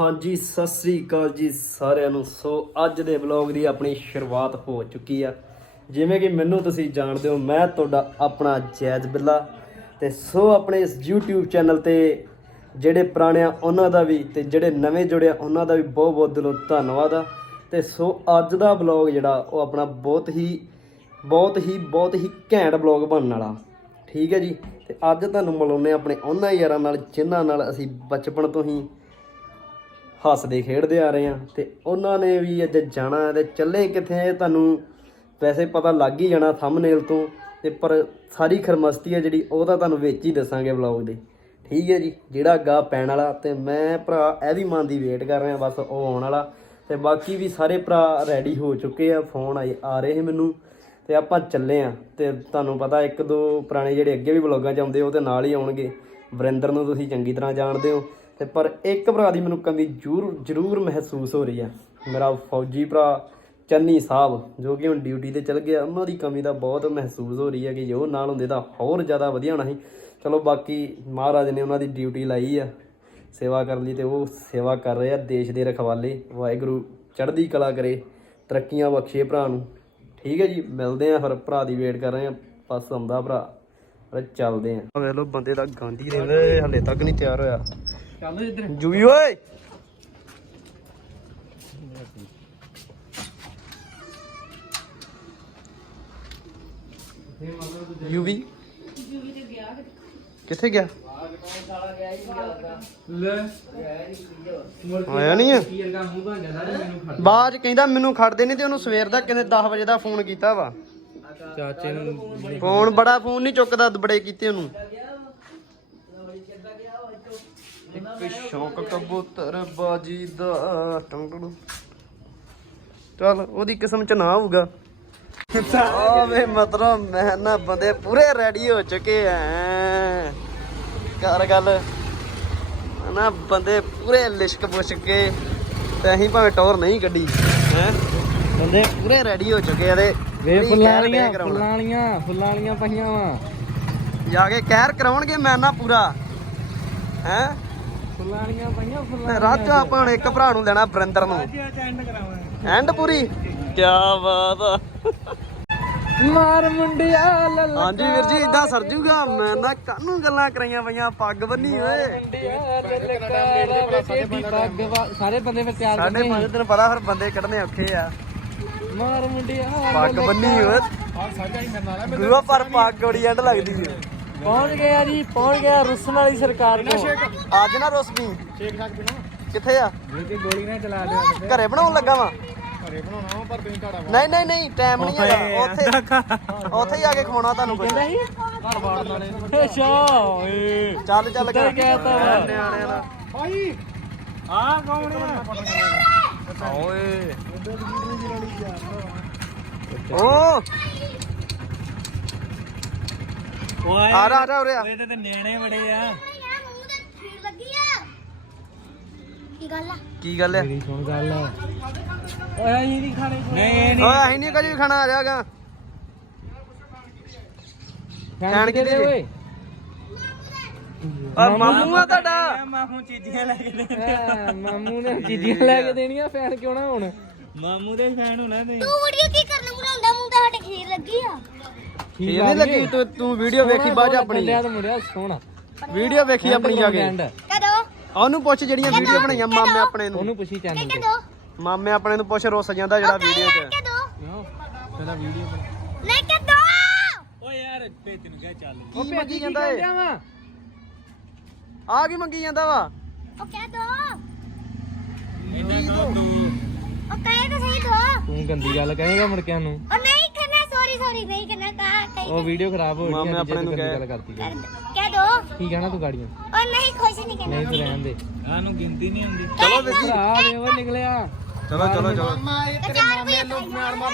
ਹਾਂਜੀ, ਸਤਿ ਸ੍ਰੀ ਅਕਾਲ ਜੀ ਸਾਰਿਆਂ ਨੂੰ। ਸੋ ਅੱਜ ਦੇ ਵਲੌਗ ਦੀ ਆਪਣੀ ਸ਼ੁਰੂਆਤ ਹੋ ਚੁੱਕੀ ਆ। ਜਿਵੇਂ ਕਿ ਮੈਨੂੰ ਤੁਸੀਂ ਜਾਣਦੇ ਹੋ, ਮੈਂ ਤੁਹਾਡਾ ਆਪਣਾ ਜੈਜ਼ ਬਿੱਲਾ। ਤੇ ਸੋ ਆਪਣੇ ਇਸ YouTube ਚੈਨਲ ਤੇ ਜਿਹੜੇ ਪੁਰਾਣੇ ਆ, ਉਹਨਾਂ ਦਾ ਵੀ ਤੇ ਜਿਹੜੇ ਨਵੇਂ ਜੁੜੇ ਆ, ਉਹਨਾਂ ਦਾ ਵੀ ਬਹੁਤ ਬਹੁਤ ਦਿਲੋਂ ਧੰਨਵਾਦ ਆ। ਤੇ ਸੋ ਅੱਜ ਦਾ ਵਲੌਗ ਜਿਹੜਾ, ਉਹ ਆਪਣਾ ਬਹੁਤ ਹੀ ਬਹੁਤ ਹੀ ਬਹੁਤ ਹੀ ਘੈਂਟ ਵਲੌਗ ਬਣਨ ਵਾਲਾ। ਠੀਕ ਹੈ ਜੀ? ਤੇ ਅੱਜ ਤੁਹਾਨੂੰ ਮਿਲਾਉਂਦੇ ਹਾਂ ਆਪਣੇ ਉਹਨਾਂ ਯਾਰਾਂ ਨਾਲ, ਜਿਨ੍ਹਾਂ ਨਾਲ ਅਸੀਂ ਬਚਪਨ ਤੋਂ ਹੀ ਹੱਸਦੇ ਖੇਡਦੇ ਆ ਰਹੇ ਆ ਤੇ ਉਹਨਾਂ ਨੇ ਵੀ ਅੱਜ ਜਾਣਾ ਹੈ ਤੇ ਚੱਲੇ ਕਿੱਥੇ ਤੁਹਾਨੂੰ ਵੈਸੇ ਪਤਾ ਲੱਗ ਹੀ ਜਾਣਾ ਥੰਬਨੇਲ ਤੋਂ, ਤੇ ਪਰ ਸਾਰੀ ਖਰਮਸਤੀ ਹੈ ਜਿਹੜੀ, ਉਹ ਤਾਂ ਤੁਹਾਨੂੰ ਵਿੱਚ ਹੀ ਦੱਸਾਂਗੇ ਵਲੌਗ ਦੇ। ਠੀਕ ਹੈ ਜੀ, ਜਿਹੜਾ ਗਾ ਪੈਣ ਵਾਲਾ ਤੇ ਮੈਂ ਭਰਾ, ਇਹ ਵੀ ਮਨ ਦੀ ਵੇਟ ਕਰ ਰਿਹਾ, ਬਸ ਉਹ ਆਉਣ ਵਾਲਾ। ਤੇ ਬਾਕੀ ਵੀ ਸਾਰੇ ਭਰਾ ਰੈਡੀ ਹੋ ਚੁੱਕੇ ਆ ਫੋਨ ਆਏ, ਆ ਰਹੇ ਮੈਨੂੰ, ਤੇ ਆਪਾਂ ਚੱਲੇ ਆ। ਤੇ ਤੁਹਾਨੂੰ ਪਤਾ ਇੱਕ ਦੋ ਪੁਰਾਣੇ ਜਿਹੜੇ ਅੱਗੇ ਵੀ ਵਲੌਗਾਂ ਚ ਆਉਂਦੇ, ਉਹ ਤੇ ਨਾਲ ਹੀ ਆਉਣਗੇ। ਵਰਿੰਦਰ ਨੂੰ ਤੁਸੀਂ ਚੰਗੀ ਤਰ੍ਹਾਂ ਜਾਣਦੇ ਹੋ। ਤੇ ਪਰ ਇੱਕ ਭਰਾ ਦੀ ਮੈਨੂੰ ਕਮੀ ਜ਼ਰੂਰ ਜ਼ਰੂਰ ਮਹਿਸੂਸ ਹੋ ਰਹੀ ਆ ਮੇਰਾ ਫੌਜੀ ਭਰਾ ਚੰਨੀ ਸਾਹਿਬ, ਜੋ ਕਿ ਹੁਣ ਡਿਊਟੀ ਤੇ ਚਲ ਗਿਆ, ਉਹਨਾਂ ਦੀ ਕਮੀ ਦਾ ਬਹੁਤ ਮਹਿਸੂਸ ਹੋ ਰਹੀ ਹੈ ਕਿ ਜੋ ਨਾਲ ਹੁੰਦੇ ਤਾਂ ਹੋਰ ਜ਼ਿਆਦਾ ਵਧੀਆ ਹੋਣਾ ਸੀ। ਚਲੋ ਬਾਕੀ ਮਹਾਰਾਜ ਨੇ ਉਹਨਾਂ ਦੀ ਡਿਊਟੀ ਲਾਈ ਆ, ਸੇਵਾ ਕਰਨ ਲਈ ਤੇ ਉਹ ਸੇਵਾ ਕਰ ਰਹੇ ਆ ਦੇਸ਼ ਦੇ ਰਖਵਾਲੇ। ਵਾਹਿਗੁਰੂ ਚੜ੍ਹਦੀ ਕਲਾ ਕਰੇ, ਤਰੱਕੀਆਂ ਬਖਸ਼ੇ ਭਰਾ ਨੂੰ। ਠੀਕ ਹੈ ਜੀ, ਮਿਲਦੇ ਆ ਫਿਰ, ਭਰਾ ਦੀ ਵੇਟ ਕਰ ਰਹੇ ਆ ਬਸ ਆਉਂਦਾ ਭਰਾ, ਫਿਰ ਚੱਲਦੇ ਆ ਵੇਖ ਲੋ ਬੰਦੇ ਦਾ ਗਾਂਧੀ ਰਹਿੰਦਾ ਹਲੇ ਤੱਕ ਨਹੀਂ ਤਿਆਰ ਹੋਇਆ। ਚੱਲ ਇੱਧਰ। ਜੂਈ ਓਏ। ਯੂਵੀ? ਕਿੱਥੇ ਗਿਆ? ਲੈ। ਆਇਆ ਨਹੀਂ ਆ ਬਾਅਦ 'ਚ ਕਹਿੰਦਾ ਮੈਨੂੰ ਖੜਦੇ ਨਹੀਂ ਤੇ ਉਹਨੂੰ ਸਵੇਰ ਦਾ ਕਹਿੰਦੇ 10 ਵਜੇ ਦਾ ਫੋਨ ਕੀਤਾ ਵਾ। ਚਾਚੇ ਨੂੰ ਫੋਨ ਬੜਾ ਫੋਨ ਨਹੀਂ ਚੁੱਕਦਾ ਬੜੇ ਕੀਤੇ ਉਹਨੂੰ। ਇੱਕ ਸ਼ੌਕ ਕਬੂਤਰ ਬਾਜੀ ਦਾ ਟੰਗੜੂ। ਚਲ ਉਹਦੀ ਕਿਸਮ ਚ ਨਾ ਹੋਊਗਾ ਆਵੇ ਮਤਲਬ ਮੈਂ ਨਾ ਬੰਦੇ ਪੂਰੇ ਰੈਡੀ ਹੋ ਚੁੱਕੇ ਆ ਕਰ ਗੱਲ। ਨਾ ਬੰਦੇ ਪੂਰੇ ਲਿਸ਼ਕ ਪੁੱਛ ਕੇ ਤੇ ਅਸੀਂ ਭਾਵੇਂ ਟੌਰ ਨਹੀਂ ਕੱਢੀ। ਹੈ? ਬੰਦੇ ਪੂਰੇ ਰੈਡੀ ਹੋ ਚੁੱਕੇ ਆ ਤੇ ਵੇ ਫੁੱਲਾਂ ਵਾਲੀਆਂ। ਫੁੱਲਾਂ ਵਾਲੀਆਂ ਫੁੱਲਾਂ ਵਾਲੀਆਂ ਪਈਆਂ ਵਾ। ਜਾ ਕੇ ਕਹਿਰ ਕਰਾਉਣਗੇ ਮੈਂ ਨਾ ਪੂਰਾ। ਹੈ? ਪਈਆਂ ਰਾਜਾ ਆਪਾਂ ਹੁਣ ਇੱਕ ਭਰਾ ਨੂੰ ਲੈਣਾ ਬਰਿੰਦਰ ਨੂੰ। ਐਂਡ ਪੂਰੀ? ਕੀ ਬਾਤ ਆ। ਮਾਰ ਮੁੰਡਿਆ ਲੱਲਾ ਹਾਂਜੀ ਵੀਰ ਜੀ ਇਦਾਂ ਸਰ ਜੂਗਾ। ਮੈਂ ਨਾ ਕਾਨੂੰ ਗੱਲਾਂ ਕਰਾਈਆਂ ਪਈਆਂ ਪੱਗ ਬੰਨੀ ਓਏ। ਸਾਰੇ ਬੰਦੇ ਫਿਰ ਤਿਆਰ ਸਾਡੇ ਕਰਦੇ ਪੰਜ ਦਿਨ ਪਤਾ ਫਿਰ ਬੰਦੇ ਕੱਢਨੇ ਔਖੇ ਆ। ਮਾਰ ਮੁੰਡਿਆ ਪੱਗ ਬੰਨੀ ਓਏ। ਗੁਰੂਆ ਪਰ ਪੱਗ ਬੜੀ ਐਂਡ ਲੱਗਦੀ ਏ ਪਹੁੰਚ ਗਿਆ ਜੀ ਪਹੁੰਚ ਗਿਆ ਰੁੱਸਣ ਵਾਲੀ ਸਰਕਾਰ ਤੋਂ ਅੱਜ ਨਾ ਰੋਸ ਪੀ ਕਿੱਥੇ ਆ? ਜੇ ਗੋਲੀ ਨਾ ਚਲਾ ਦਿਓ ਘਰੇ ਬਣਾਉਣ ਲੱਗਾ ਵਾਂ। ਘਰੇ ਬਣਾਉਣਾ ਪਰ ਤੁਸੀਂ ਘੜਾ ਨਹੀਂ ਨਹੀਂ ਨਹੀਂ ਟਾਈਮ ਨਹੀਂ ਹੈਗਾ। ਉੱਥੇ ਉੱਥੇ ਹੀ ਆ ਕੇ ਖਵਾਉਣਾ ਤੁਹਾਨੂੰ ਕੁਝ ਘਰ ਬਾੜਨ ਵਾਲੇ ਅੱਛਾ ਓਏ। ਚੱਲ ਚੱਲ ਕਿੱਧਰ ਗਿਆ ਤਾ ਵਾ? ਨਿਆਣਿਆਂ ਦਾ। ਭਾਈ ਆ ਕੌਣ ਆ? ਓਏ। ਓ। ਓਏ ਆ ਰਾ ਆ ਰਾ ਉਰੇ ਆ ਇਹਦੇ ਤੇ ਨਿਆਣੇ ਬੜੇ ਆ। ਕੀ ਗੱਲ ਆ? ਕੀ ਗੱਲ ਹੈ ਮੇਰੀ ਸੁਣ ਗੱਲ। ਓਏ ਇਹ ਨਹੀਂ ਖਾਣੇ ਨਹੀਂ ਓਏ ਅਸੀਂ ਨਹੀਂ ਕੁਝ ਵੀ ਖਾਣਾ ਆ ਜਾਗਾ ਖਾਣ ਕਿਹਦੇ ਕਿਹਦੇ ਓਏ? ਓਏ ਮਾਮੂ ਆ ਤੁਹਾਡਾ। ਮਾਮੂ ਚੀਜ਼ੀਆਂ ਲੈ ਕੇ ਦੇਣੀਆਂ। ਮਾਮੂ ਨੇ ਚੀਜ਼ੀਆਂ ਲੈ ਕੇ ਦੇਣੀਆਂ ਫੈਨ ਕਿਉਂ ਨਾ ਹੁਣ? ਮਾਮੂ ਦੇ ਫੈਨ ਹੋਣਾ ਤੇ ਤੂੰ ਵੀਡੀਓ ਕੀ ਕਰਨ ਬਣਾਉਂਦਾ? ਮੂੰਹ ਤੇ ਸਾਡੇ ਖੀਰ ਲੱਗੀ ਆ। ਇਹ ਨਹੀਂ ਲੱਗੀ? ਤੂੰ ਤੂੰ ਵੀਡੀਓ ਵੇਖੀ ਬਾਅਦ ਚ ਆਪਣੀ। ਲਿਆ ਤੇ ਮੁੰਡਿਆ ਸੋਹਣਾ। ਵੀਡੀਓ ਵੇਖੀ ਆਪਣੀ ਜਾ ਕੇ। ਕਦੋਂ? ਉਹਨੂੰ ਪੁੱਛ ਜਿਹੜੀਆਂ ਵੀਡੀਓ ਬਣਾਈਆਂ ਮਾਮੇ ਆਪਣੇ ਨੂੰ। ਉਹਨੂੰ ਪੁੱਛੀ ਚੈਨਲ ਤੇ। ਕਦੋਂ? ਮਾਮੇ ਆਪਣੇ ਨੂੰ ਪੁੱਛ ਰੁੱਸ ਜਾਂਦਾ ਜਿਹੜਾ ਵੀਡੀਓ 'ਚ। ਕਦੋਂ? ਪਹਿਲਾਂ ਵੀਡੀਓ ਨਹੀਂ ਕਦੋਂ? ਓ ਯਾਰ ਭੇਜ ਨੂੰ ਕਿਆ ਚੱਲ। ਕੀ ਮੰਗੀ ਜਾਂਦਾ ਏ। ਆ ਕੀ ਮੰਗੀ ਜਾਂਦਾ ਵਾ? ਉਹ ਕਹਿ ਦੋ। ਇਹਨਾਂ ਕੋ ਤੂੰ ਉਹ ਕਹੇ ਤਾਂ ਸਹੀ ਦੋ। ਤੂੰ ਗੰਦੀ ਗੱਲ ਕਹੇਗਾ ਮੁੜਕਿਆਂ ਨੂੰ। ਉਹ ਨਹੀਂ ਕਰਨਾ ਸੌਰੀ ਸੌਰੀ ਨਹੀਂ ਕਰਨਾ ਕਹੀ ਉਹ ਵੀਡੀਓ ਖਰਾਬ ਹੋ ਗਈ ਮਾਮੇ ਆਪਣੇ ਨੂੰ ਕਹਿ। ਗੱਲ ਕਰਤੀ ਕਰ ਕਹਿ ਦੋ। ਕੀ ਕਹਿਣਾ ਤੂੰ ਗਾੜੀਆਂ? ਉਹ ਨਹੀਂ ਖੁਸ਼ ਨਹੀਂ ਕਰਨਾ ਨਹੀਂ ਤੂੰ ਰਹਿਣ ਦੇ। ਆ ਨੂੰ ਗਿਣਤੀ ਨਹੀਂ ਆਉਂਦੀ ਚਲੋ ਜੀ ਭਰਾ ਦੇ ਉਹ ਨਿਕਲਿਆ। ਚਲੋ ਚਲੋ ਚਲੋ। ਤੇਰੇ ਮਾਮੇ ਨੂੰ ਮਾਰ ਮਾਰ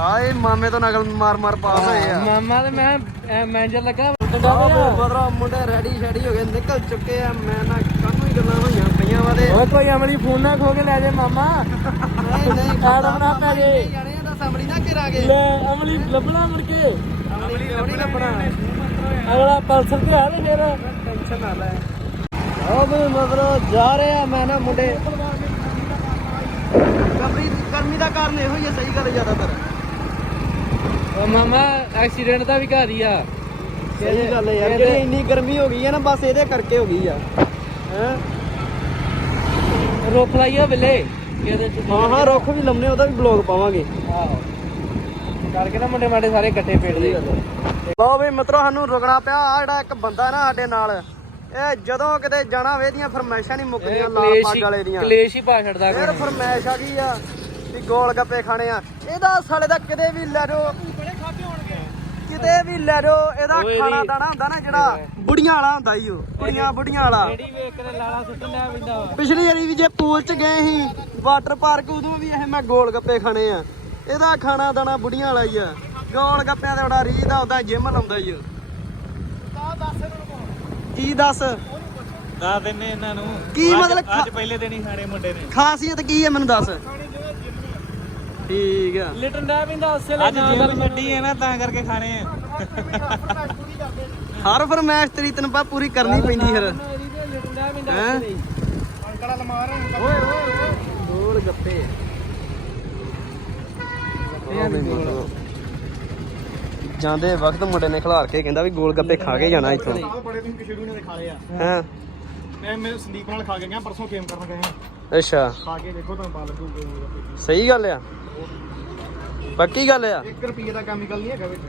ਆਏ ਮਾਮੇ ਤੋਂ ਨਕਲ ਮਾਰ ਮਾਰ ਪਾਸ ਹੋਏ ਆ। ਮਾਮਾ ਤੇ ਮੈਂ ਮੈਨੇਜਰ ਲੱਗਾ ਬਦਰਾ ਮੁੰਡੇ ਰੈਡੀ ਸ਼ੈਡੀ ਹੋ ਗਏ ਨਿਕਲ ਚੁੱਕੇ ਆ। ਮੈਂ ਨਾ ਕਾਹਨੂੰ ਹੀ ਗੱਲਾਂ ਹੋਈਆਂ ਪਈਆਂ ਵਾ ਤੇ ਓਏ ਕੋਈ ਅਮਲੀ ਫੋਨ ਨਾ ਖੋ ਕੇ ਲੈ ਜਾ ਮਾਮਾ। ਨਹੀਂ ਨਹੀਂ ਕਾਰਡ ਬਣਾ ਪੈ ਜੇ। ਆ ਤਾਂ ਸਾਹਮਣੇ ਨਾ ਘੇਰਾਂਗੇ ਲੈ ਅਮਲੀ ਲੱਭਣਾ ਮੁੜ ਕੇ। ਅਮਲੀ ਨਹੀਂ ਲੱਭਣਾ ਅਗਲਾ ਪਲਸਰ ਤੇ ਆ ਤੇ ਫਿਰ। ਟੈਨਸ਼ਨ ਨਾ ਲੈ। ਉਹ ਵੀ ਮਤਲਬ ਜਾ ਰਹੇ ਆ ਮੈਂ ਨਾ ਮੁੰਡੇ। ਗਰਮੀ ਗਰਮੀ ਦਾ ਕਾਰਨ ਇਹੋ ਹੀ ਹੈ ਸਹੀ ਗੱਲ ਜ਼ਿਆਦਾਤਰ। ਉਹ ਮਾਮਾ ਐਕਸੀਡੈਂਟ ਦਾ ਵੀ ਘਰ ਹੀ ਆ। ਸਹੀ ਗੱਲ ਹੈ ਯਾਰ ਇਹਦੇ- ਜਿਹੜੀ ਇੰਨੀ ਗਰਮੀ ਹੋ ਗਈ ਹੈ ਨਾ ਬਸ ਇਹਦੇ ਕਰਕੇ ਹੋ ਗਈ ਆ। ਹੈਂ? ਰੁੱਖ ਲਾਈਆ ਬਿੱਲੇ ਹਾਂ ਹਾਂ ਰੁੱਖ ਵੀ ਲੰਮਨੇ ਉਹਦਾ ਵੀ ਬਲੌਗ ਪਾਵਾਂਗੇ। ਆਹੋ। ਕਰਕੇ ਨਾ ਮੁੰਡੇ ਮਾਡੇ ਸਾਰੇ ਇਕੱਠੇ ਪੇੜ ਦੇ। ਲਓ ਵੀ ਮਿੱਤਰੋ ਸਾਨੂੰ ਰੁਕਣਾ ਪਿਆ। ਆ ਜਿਹੜਾ ਇੱਕ ਬੰਦਾ ਨਾ ਸਾਡੇ ਨਾਲ ਇਹ ਜਦੋਂ ਕਿਤੇ ਜਾਣਾ ਵੇ ਦੀਆਂ ਫਰਮਾਇਸ਼ਾਂ ਨਹੀਂ ਮੁੱਕਦੀਆਂ ਲਾਲ ਪੱਗ ਵਾਲੇ ਦੀਆਂ। ਕਲੇਸ਼ ਹੀ ਪਾ ਛੱਡਦਾ ਫਿਰ ਕੋਈ। ਫਰਮਾਇਸ਼ ਆ ਗਈ ਆ ਵੀ ਗੋਲ ਗੱਪੇ ਖਾਣੇ ਆ। ਇਹਦਾ ਸਾਲੇ ਦਾ ਕਿਤੇ ਵੀ ਲੈ ਜਾਓ। ਕਿਤੇ ਵੀ ਲੈ ਜਾਓ ਇਹਦਾ ਖਾਣਾ ਦਾਣਾ ਹੁੰਦਾ ਨਾ ਜਿਹੜਾ ਬੁੜੀਆਂ ਵਾਲਾ ਹੁੰਦਾ ਈ ਉਹ ਕੁੜੀਆਂ ਬੁੜੀਆਂ ਵਾਲਾ। ਜਿਹੜੀ ਵੇਖ ਕੇ ਲਾਲਾ ਸੁੱਟਣ ਲੈ ਪੈਂਦਾ ਵਾ। ਪਿਛਲੀ ਵਾਰੀ ਵੀ ਜੇ ਪੂਲ ਚ ਗਏ ਸੀ ਵਾਟਰ ਪਾਰਕ ਉਦੋਂ ਵੀ ਇਹ ਮੈਂ ਗੋਲ ਗੱਪੇ ਖਾਣੇ ਆ। ਇਹਦਾ ਖਾਣਾ ਦਾਣਾ ਬੁੜੀਆਂ ਵਾਲਾ ਹੀ ਆ। ਗੋਲ ਗੱਪਿਆਂ ਦਾ ਬੜਾ ਰੀਝ ਦਾ ਹੁੰਦਾ ਜਿਮ ਲਾਉਂਦਾ ਹੀ ਕੀ ਦੱਸ? ਦੱਸ ਦਿੰਨੇ ਇਹਨਾਂ ਨੂੰ। ਕੀ ਮਤਲਬ ਖਾ- ਅੱਜ ਪਹਿਲੇ ਦਿਨ ਹੀ ਖਾਣੇ ਮੁੰਡੇ ਨੇ। ਖਾਸੀਅਤ ਕੀ ਹੈ ਮੈਨੂੰ ਦੱਸ? ਠੀਕ ਆ। ਲਿਟਨ ਦਾ ਪਿੰਦਾ ਉਸੇ ਲਈ ਨਾ ਗੱਲ ਛੱਡੀ ਹੈ ਨਾ ਤਾਂ ਕਰਕੇ ਖਾਣੇ ਆ। ਹਰ ਫਰਮਾਇਸ਼ ਤੇਰੀ ਤੈਨੂੰ ਪਾ ਪੂਰੀ ਕਰਨੀ ਪੈਂਦੀ ਫਿਰ ਦਾ। ਹੈਂ? ਓਏ ਓਏ ਓਏ ਗੋਲ ਗੱਪੇ ਜਾਂਦੇ ਵਕਤ ਮੁੰਡੇ ਨੇ ਖਿਲਾਰ ਕੇ ਕਹਿੰਦਾ ਵੀ ਗੋਲ ਗੱਪੇ ਖਾ ਕੇ ਜਾਣਾ ਇੱਥੋਂ। ਬੜੇ ਤੁਸੀਂ ਪਿਛੇ ਨੇ ਖਾ ਲਏ ਆ। ਹਾਂ। ਮੈਂ ਮੇਰੇ ਸੰਦੀਪ ਨਾਲ ਖਾ ਕੇ ਗਿਆ ਪਰਸੋਂ ਫੇਮ ਕਰਨ ਗਏ ਆ। ਅੱਛਾ। ਖਾ ਕੇ ਦੇਖੋ ਤੁਹਾਨੂੰ ਪਾ ਲੱਗੂਗਾ ਸਹੀ ਗੱਲ ਆ। ਪੱਕੀ ਗੱਲ ਆ। 1 ਰੁਪਏ ਦਾ ਕੈਮੀਕਲ ਨਹੀਂ ਹੈਗਾ ਵਿੱਚ।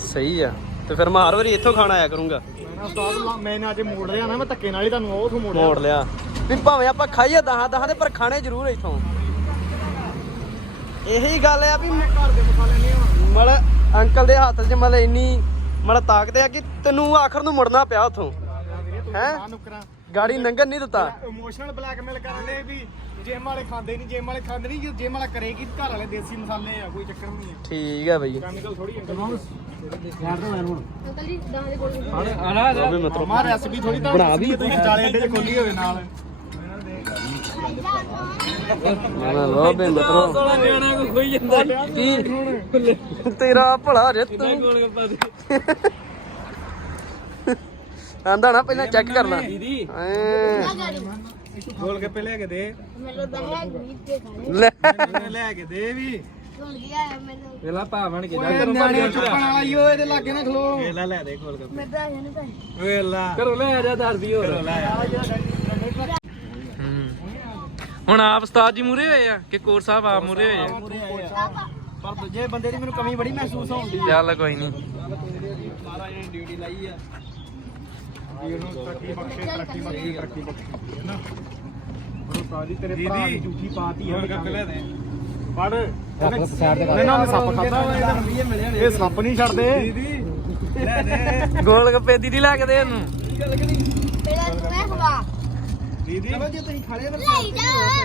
ਸਹੀ ਆ। ਤੇ ਫਿਰ ਮੈਂ ਹਰ ਵਾਰੀ ਇੱਥੋਂ ਖਾਣਾ ਆਇਆ ਕਰੂੰਗਾ। ਮੈਂ ਨਾ ਉਸਤਾਦ ਲਾ- ਮੈਂ ਨਾ ਅੱਜ ਮੋੜ ਲਿਆ ਨਾ ਮੈਂ ਧੱਕੇ ਨਾਲ ਹੀ ਤੁਹਾਨੂੰ ਉਹ ਤੋਂ ਮੋੜਿਆ ਮੋੜ ਲਿਆ। ਵੀ ਭਾਵੇਂ ਆਪਾਂ ਖਾਈਏ ਦਹਾਂ ਦਹਾਂ ਦੇ ਪਰ ਖਾਣੇ ਜ਼ਰੂਰ ਇੱਥੋਂ। ਇਹੀ ਗੱਲ ਆ ਵੀ ਘਰ ਦੇ ਮਸਾਲੇ ਨਹੀਂ ਆ। ਮਲ ਅੰਕਲ ਦੇ ਹੱਥ 'ਚ ਮਲ ਇੰਨੀ ਮਲ ਤਾਕਤ ਆ ਕਿ ਤੈਨੂੰ ਆਖਰ ਨੂੰ ਮੁੜਨਾ ਪਿਆ ਉੱਥੋਂ। ਹੈਂ? ਆ ਗਾੜੀ ਨੰਗਨ ਨਹੀਂ ਦਿੱਤਾ। ਇਮੋਸ਼ਨਲ ਬਲੈਕਮੇਲ ਕਰਨ ਦੇ ਵੀ ਜਿਮ ਵਾਲੇ ਖਾਂਦੇ ਨਹੀਂ ਜਿਮ ਵਾਲੇ ਖਾਂਦੇ ਨਹੀਂ ਜਿਮ ਵਾਲਾ ਕਰੇਗੀ ਘਰ ਵਾਲੇ ਦੇਸੀ ਮਸਾਲੇ ਆ ਕੋਈ ਚੱਕਰ ਨਹੀਂ ਆ। ਠੀਕ ਆ ਬਈ। ਕੈਮੀਕਲ ਥੋੜੀ ਅੰਕਲ ਅੰਕਲ ਜੀ ਦਾਂ ਦੇ ਕੋਲ। ਆਲਾ ਉਹ ਵੀ ਮਤਲਬ ਮਾ ਰੈਸਪੀ ਥੋੜੀ ਤਾਂ ਬਣਾ ਵੀ ਤੁਸੀਂ ਵਿਚਾਲੇ ਅੱਡੇ 'ਚ ਖੋਲੀ ਹੋਵੇ ਨਾਲ। ਨਾ ਲੋ ਬੇ ਮਤਲਬ ਸੋਲਾ ਨਿਆਣਾ ਕੋ ਖੋਈ ਜਾਂਦਾ। ਕੀ? ਤੇਰਾ ਭਲਾ ਜੇ ਤੂੰ। ਗੋਲ ਗੱਪਾ ਦੀ। ਆਂਦਾ ਨਾ ਪਹਿਲਾਂ ਚੈੱਕ ਕਰਨਾ। ਦੀਦੀ ਐਂ। ਗੋਲ ਗੱਪੇ ਲੈ ਕੇ ਦੇ। ਮੈਨੂੰ ਤਾਂ ਹੈ ਗੀਤ ਦੇ ਖਾਣੇ ਲੈ ਲੈ ਕੇ ਦੇ ਵੀ। ਸੁਣ ਗਿਆ ਹੈ ਮੈਨੂੰ ਵੇਲਾ ਭਾਵਣ ਕੇ ਓਏ ਨਿਆਣੇ ਚੁੱਕਣ ਵਾਲਾ ਈ ਓ ਇਹਦੇ ਲਾਗੇ ਨਾ ਖਲੋ। ਵੇਲਾ ਲੈ ਦੇ ਗੋਲ ਗੱਪਾ। ਮੈਂ ਤਾਂ ਆਇਆ ਨਾ ਭਾਈ। ਵੇਲਾ। ਕਰੋ ਲੈ ਆ ਜਾ ਦਰਦੀ ਹੋਰ। ਹੁਣ ਆਪ ਉਸਤਾਦ ਜੀ ਮੂਰੇ ਹੋਏ ਆ ਕਿ ਕੋਰ ਸਾਹਿਬ ਆਪ ਮੂਰੇ ਹੋਏ ਆ? ਪਰ ਦੂਜੇ ਬੰਦੇ ਦੀ ਮੈਨੂੰ ਕਮੀ ਬੜੀ ਮਹਿਸੂਸ ਹੁੰਦੀ ਚੱਲ ਕੋਈ ਨਹੀਂ ਸਾਰਾ ਜਿਹੜੀ ਡਿਊਟੀ ਲਾਈ ਆ। ਇਹਨੂੰ ਤਰੱਕੀ ਬਖਸ਼ੇ ਤਰੱਕੀ ਬਖਸ਼ੇ ਤਰੱਕੀ ਬਖਸ਼ੇ। ਨਾ ਗੁਰੂ ਸਾਹਿਬ ਜੀ ਤੇਰੇ ਭਰਾ ਦੀ ਝੂਠੀ ਪਾਤੀ ਆ। ਗੱਪ ਲੈ ਦੇ। ਪੜ ਉਹਨੇ ਨਾ ਸੱਪ ਖਾਦਾ ਇਹ ਸੱਪ ਨਹੀਂ ਛੱਡਦੇ। ਦੀਦੀ ਲੈ ਦੇ। ਗੋਲ ਗੱਪੇ ਦੀਦੀ ਲੈ ਕੇ ਦੇ ਇਹਨੂੰ। ਪਹਿਲਾਂ ਤੂੰ ਮੈਂ ਖਵਾ। ਦੀਦੀ। ਚਲੋ ਜੇ ਤੁਸੀਂ ਮਾਰੇ ਆ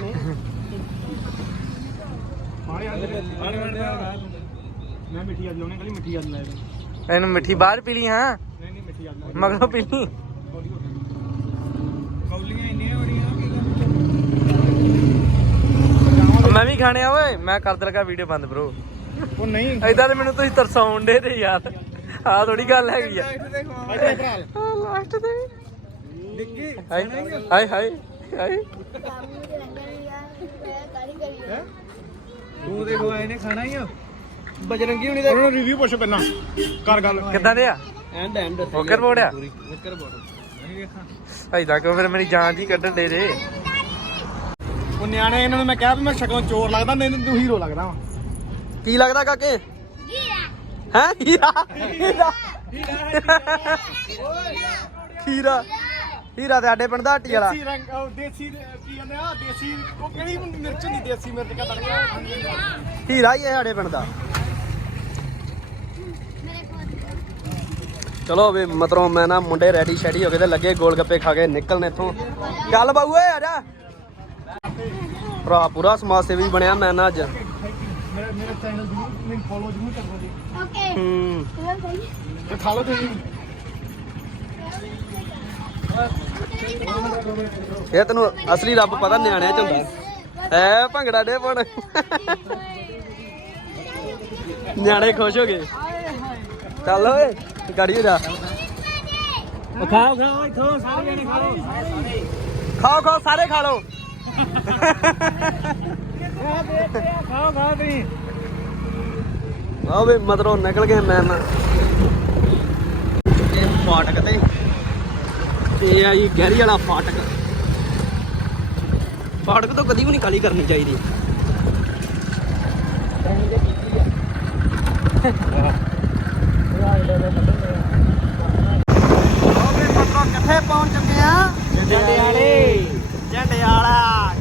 ਮੈਂ ਮਿੱਠੀ ਅੱਜ ਲਾਉਣੇ ਕੱਲੀ ਮਿੱਠੀ ਅੱਜ ਲੈ ਦੇ ਇਹਨੂੰ ਮਿੱਠੀ ਬਾਹਰ ਪੀ ਲਈ ਹਾਂ? ਨਹੀਂ ਨਹੀਂ ਮਿੱਠੀ ਅੱਜ ਲੈ ਮਗਰੋਂ ਪੀ ਲਈ। ਕੌਲੀਆਂ ਇੰਨੀਆਂ ਬੜੀਆਂ ਮੈਂ ਵੀ ਖਾਣੇ ਆ ਓਏ। ਮੈਂ ਕਰ ਦਲਗਾ ਵੀਡੀਓ ਬੰਦ ਬ్రో ਉਹ ਨਹੀਂ। ਐਦਾਂ ਤੇ ਮੈਨੂੰ ਤੁਸੀਂ ਤਰਸਾਉਣ ਦੇ ਤੇ ਯਾਰ। ਆ ਥੋੜੀ ਗੱਲ ਹੈਗੀ ਆ। ਲਾਸਟ ਤੇ ਨਿੱਕੀ। ਹਾਏ ਹਾਏ ਹਾਏ ਹਾਏ। ਤੂੰ ਦੇਖੋ ਇਹਨੇ ਖਾਣਾ ਹੀ ਆ। ਬਜਰੰਗੀ ਹੁਣੀ ਦੇ ਉਹਨਾਂ ਨੂੰ ਰਿਵਿਊ ਪੁੱਛ ਪਹਿਲਾਂ ਕਰ ਗੱਲ। ਕਿੱਦਾਂ ਦੇ ਆ? ਐਂਡ ਐਂਡ ਓਕਰ ਬੋਰਡ ਆ? ਵਿਕਰ ਬੋਰਡ। ਨਹੀਂ ਵੇਖਾਂ। ਐਦਾਂ ਕਿਉਂ ਫਿਰ ਮੇਰੀ ਜਾਨ ਜੀ ਕੱਢਣ ਦੇ ਦੇ ਉਹ ਨਿਆਣੇ ਇਹਨਾਂ ਨੂੰ ਮੈਂ ਕਿਹਾ ਵੀ ਮੈਂ ਸ਼ਕਲੋਂ ਚੋਰ ਲੱਗਦਾ ਨਹੀਂ ਤੂੰ ਹੀਰੋ ਲੱਗਦਾ ਵਾ। ਕੀ ਲੱਗਦਾ ਕਾਕੇ? ਗੀਰਾ ਹੈ? ਹੀਰਾ? ਹੀਰਾ। ਹੀਰਾ। ਹੀਰਾ ਤੇ ਸਾਡੇ ਪਿੰਡ ਦਾ ਹੱਟੀ ਵਾਲਾ। ਦੇਸੀ ਰੰਗ ਉਹ ਦੇਸੀ ਕੀ ਕਹਿੰਦੇ ਆ ਦੇਸੀ ਉਹ ਕਿਹੜੀ ਮਿਰਚ ਨਹੀਂ ਦੇਸੀ ਮਿਰਚ ਕਾ ਤੜਕਾ ਹੀਰਾ ਹੀ ਹੈ ਸਾਡੇ ਪਿੰਡ ਦਾ। ਚਲੋ ਵੀ ਮਤਰੋਂ ਮੈਂ ਨਾ ਮੁੰਡੇ ਰੈਡੀ ਸ਼ੈਡੀ ਹੋ ਗਏ ਤੇ ਲੱਗੇ ਗੋਲ ਗੱਪੇ ਖਾ ਕੇ ਨਿਕਲਨੇ ਇੱਥੋਂ। ਚੱਲ ਬਾਊ ਓਏ ਆ ਜਾ। ਭਰਾ ਪੂਰਾ ਸਮਾਜ ਸੇਵੀ ਬਣਿਆ ਮੈਂ ਨਾ ਅੱਜ। ਮੇਰਾ ਮੇਰਾ ਚੈਨਲ ਜ਼ਰੂਰ ਮੈਨੂੰ ਫੋਲੋ ਜ਼ਰੂਰ ਕਰਨਾ ਜੀ ਓਕੇ ਹੂੰ ਤੇ ਖਾ ਲਓ ਤੁਸੀਂ। ਇਹ ਤੈਨੂੰ ਅਸਲੀ ਰੱਬ ਪਤਾ ਨਿਆਣਿਆਂ ਚ ਹੁੰਦਾ। ਐ ਭੰਗੜਾ ਡੇ ਪਣ। ਨਿਆਣੇ ਖੁਸ਼ ਹੋ ਗਏ। ਚੱਲ ਓਏ ਗਾੜੀ ਜਾ। ਖਾਓ ਖਾਓ ਇੱਥੋਂ ਸਾਰੇ ਜਣੇ ਖਾਓ ਖਾਓ ਖਾਓ ਸਾਰੇ ਖਾ ਲਓ। ਖਾਓ ਖਾਓ ਤੁਸੀਂ। ਆਹ ਵੇ ਮਤਰੋਂ ਨਿਕਲ ਗਏ ਮੈਂ ਮੈਂ। ਇਹ ਫਾਟਕ ਤੇ। ਤੇ ਇਹ ਆ ਜੀ ਗਹਿਰੀ ਵਾਲਾ ਫਾਟਕ। ਫਾਟਕ ਤੋਂ ਕਦੀ ਵੀ ਨਹੀਂ ਕਾਲੀ ਕਰਨੀ ਚਾਹੀਦੀ। ਓਕੇ ਪੱਤਰੋ ਕਿੱਥੇ ਪਹੁੰਚ ਚੁੱਕੇ ਆ? ਜੰਡਿਆਲੇ। ਜੰਡਿਆਲਾ।